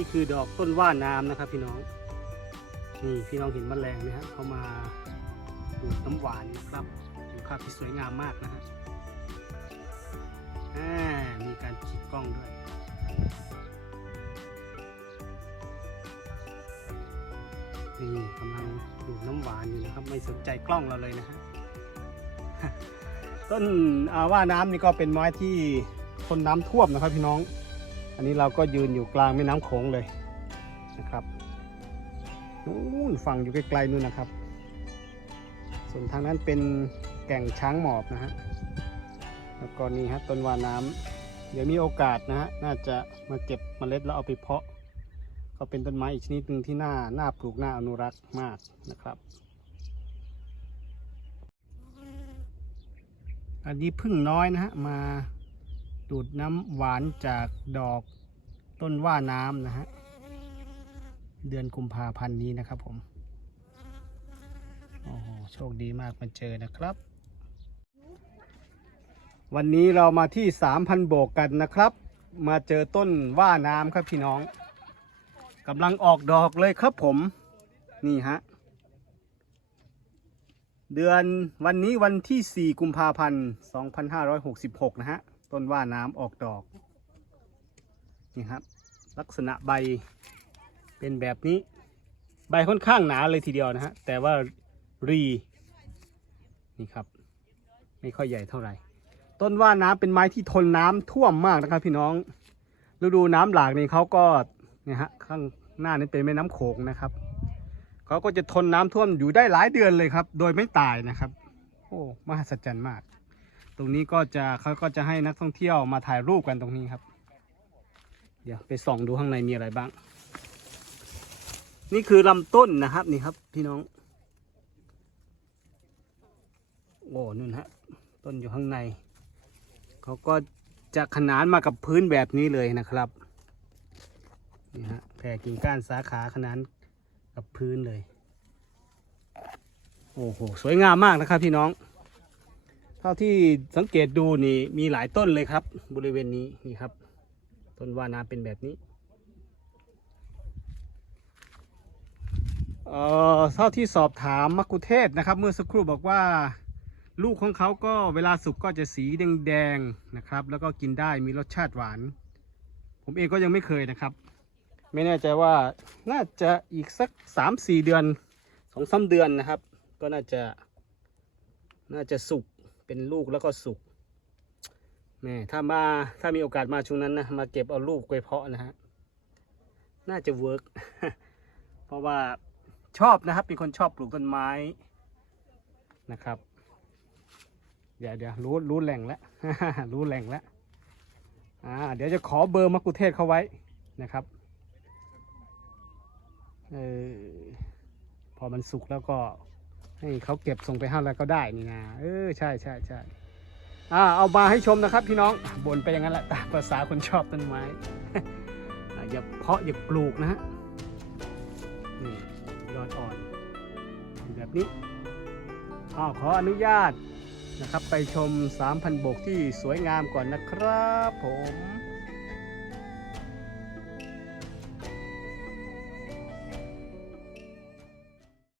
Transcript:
นี่คือดอกต้นว่าน้ำนะครับ พี่น้อง นี่พี่น้องเห็นแมลงไหมฮะเขามาดูดน้ำหวานนะครับดูภาพที่สวยงามมากนะฮะมีการขีดกล้องด้วยนี่กำลังดูดน้ำหวานอยู่นะครับ ไม่สนใจกล้องเราเลยนะฮะต้นอาว่าน้ำนี่ก็เป็นไม้ที่ทนน้ำท่วมนะครับพี่น้อง อันนี้เราก็ยืนอยู่กลางแม่น้ำโขงเลยนะครับนู่นฝั่งอยู่ไกลๆนู่นนะครับ ส่วนทางนั้นเป็นแก่งช้างหมอบนะฮะแล้วก็นี่ฮะต้นว่าน้ำเดี๋ยวมีโอกาสนะฮะน่าจะมาเก็บเมล็ดแล้วเอาไปเพาะ ก็เป็นต้นไม้อีกชนิดหนึ่งที่น่าน่าปลูกน่าอนุรักษ์มากนะครับ อันนี้พึ่งน้อยนะฮะมา ดูดน้ำหวานจากดอกต้นว่าน้ำนะฮะ เดือนกุมภาพันธ์นี้นะครับผม โอ้โห โชคดีมากมาเจอนะครับ วันนี้เรามาที่3,000โบกกันนะครับ มาเจอต้นว่าน้ำครับพี่น้องกำลังออกดอกเลยครับผม นี่ฮะ เดือนวันนี้วันที่ 4 กุมภาพันธ์ 2566 นะฮะ ต้นว่าน้ำออกดอก นี่ครับ ลักษณะใบเป็นแบบนี้ ใบค่อนข้างหนาเลยทีเดียวนะฮะ แต่ว่ารีนี่ครับ ไม่ค่อยใหญ่เท่าไหร่ ต้นว่าน้ำเป็นไม้ที่ทนน้ำท่วมมากนะครับพี่น้องฤดูน้ำหลากนี่เขาก็เนี่ยฮะข้างหน้านี่เป็นแม่น้ำโขงนะครับเขาก็จะทนน้ำท่วมอยู่ได้หลายเดือนเลยครับ โดยไม่ตายนะครับ โอ้มหัศจรรย์มาก ตรงนี้ก็จะเขาก็จะให้นักท่องเที่ยวมาถ่ายรูปกันตรงนี้ครับ เดี๋ยวไปส่องดูข้างในมีอะไรบ้าง นี่คือลำต้นนะครับนี่ครับ พี่น้องโอ้นู่นฮะต้นอยู่ข้างในเขาก็จะขนานมากับพื้นแบบนี้เลยนะครับนี่ฮะแผ่กิ่งก้านสาขาขนานกับพื้นเลย โอ้โห สวยงามมากนะครับพี่น้อง เท่าที่สังเกตดูนี่มีหลายต้นเลยครับ บริเวณนี้นี่ครับ ต้นว่านาเป็นแบบนี้เอ่อเท่าที่สอบถามมักคุเทศนะครับ เมื่อสักครู่บอกว่า ลูกของเขาก็เวลาสุกก็จะสีแดงๆนะครับ แล้วก็กินได้มีรสชาติหวาน ผมเองก็ยังไม่เคยนะครับ ไม่แน่ใจว่าน่าจะอีกสักสามสี่เดือนสองสาเดือนนะครับ ก็น่าจะน่าจะสุก เป็นลูกแล้วก็สุกแม่ถ้ามาถ้ามีโอกาสมาช่วงนั้นนะมาเก็บเอาลูกไปเพาะนะฮะน่าจะเวิร์กเพราะว่าชอบนะครับ เป็นคนชอบปลูกต้นไม้นะครับ เดี๋ยวเดี๋ยวรู้รู้แหล่งแล้วรู้แหล่งแล้วอ่าเดี๋ยวจะขอเบอร์มะกุเทศเขาไว้นะครับเออพอมันสุกแล้วก็ ให้เขาเก็บส่งไปให้แล้วก็ได้นี่นะเออใช่ใช่ใช่อ่าเอามาให้ชมนะครับพี่น้องบ่นไปอย่างนั้นแหละตามภาษาคนชอบต้นไม้อ่าอย่าเพาะอย่าปลูกนะฮะนี่ยอดอ่อนแบบนี้อ้าวขออนุญาตนะครับไปชม 3,000 โบกที่สวยงามก่อนนะครับผม